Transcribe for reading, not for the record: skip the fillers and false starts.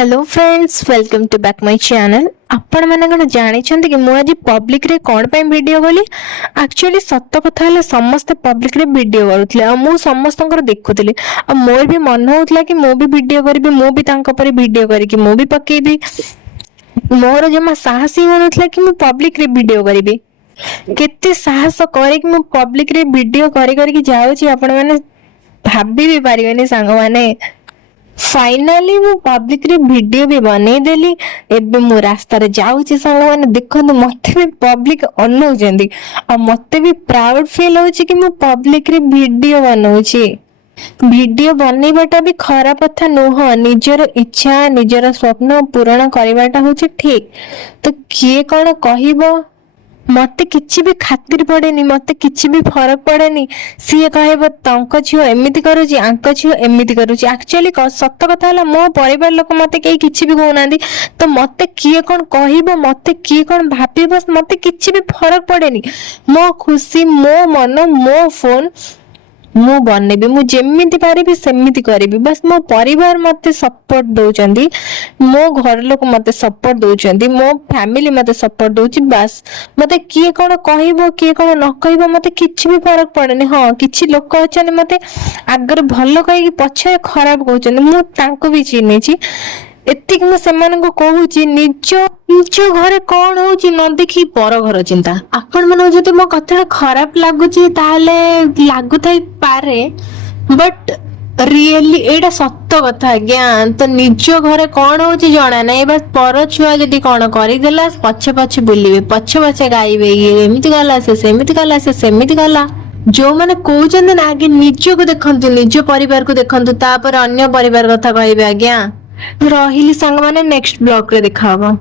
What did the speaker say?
Hello friends, welcome to back my channel. आपण मैंने कौन जानी कि मुझे पब्लिक रे कौन पे वीडियो कली। एक्चुअली सत कथा है समस्ते पब्लिक रे वीडियो करुले मु समस्त देखुली मोर भी मन होता कि मु भी वीडियो करी मु भी वीडियो करके मु भी पकेबी। मोर जमा साहस ही होता कि मु पब्लिक रे वीडियो करी केते साहस करके मु पब्लिक रे वीडियो करी जाऊँगी आपण मैंने भाभी भी पारिबेनी सांग माने। फाइनाली मु पब्लिक रे वीडियो भी बनई देली। एबे मु रास्ता रे जाउची संग माने देखन मते भी पब्लिक अनौजंदी आ मते भी प्राउड फील होची कि मु पब्लिक रे वीडियो बनौची। वीडियो बनैबाटा भी खराब कथा नुह। निजर इच्छा निजर स्वप्न पूर्ण करवाटा होची ठीक। तो किए कौन कहबो मते किछि भी खातिर पड़ेनी, मते किछि भी फरक पड़ेनी। सी कहब तंक झील एमती करुची आंक झील एमती करुची। एक्चुअली सत कथा है मो परिवार लोक मते कई किछि भी कहना तो मते किए कौन कहब मते किए कौन भाव मते किछि भी फरक पड़ेनी। मो खुशी मो मन मो फोन मु बनैबी मु जेमिति पारिबी सेमिति करिबी। बस मो परिवार मते सपोर्ट दउचंदी, मो घर लोक मते सपोर्ट दउचंदी, मो फैमिली मते सपोर्ट दउची। बस मते किए कोन कहइबो किए कोन न कहइबो मते किछि भी फरक पड़ेनी। हां किछि लोक अछन मते आगर भलो कहि पछे खराब कहउचंदी, मु तांको भी चिन्हिछि। एतिक मु सेमान को कहूची निज घरे कौन होची न देखी पर घर चिंता। आपण मन जदि मो कथा खराब लागुची ताले लागुथाई पारे, बट रियली एटा सत्य कथा ज्ञान। तो निज घरे कौन होची जणा नै, बस पर छुआ जदि कौन करि देला पछे पछे बुलिबे पछे पछे गाइबे ये एमिति गला से सेमिति गला से सेमिति गला। जो माने कहउचंदी ना आगे निज को देखंतु निज परिवार को देखंतु तापर अन्य परिवार कथा कहबे। आज्ञा रहिली संग माने नेक्स्ट ब्लॉग रे देखा हबो।